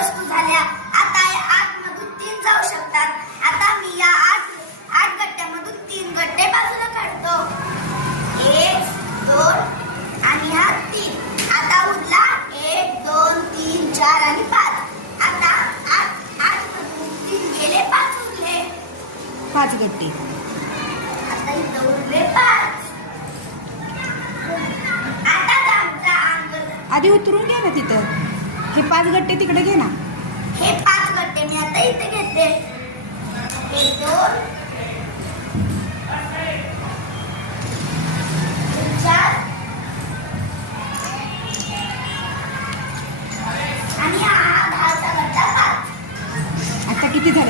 वस्तू झाल्या. आता या 8 मधून 3 जाऊ शकतात. आता मी या 8 गट्ट्यामधून 3 गट्टे बाजूला काढतो. 1 2 आणि हा 3. आता उरला 1 2 3 4 आणि 5. आता 8 मधून 3 गेले, 5 उरले. 5 गट्टे. आता इथं उरले 5. आता आमचा अंक आधी उतरून घे ना तिथं. हे 5 गट्टे तिकडे घे ना. हे 5 गट्टे मी आता इथे घेते. हे 2 4 आणि हा 10चा गट्टा 5. आता किती झाले?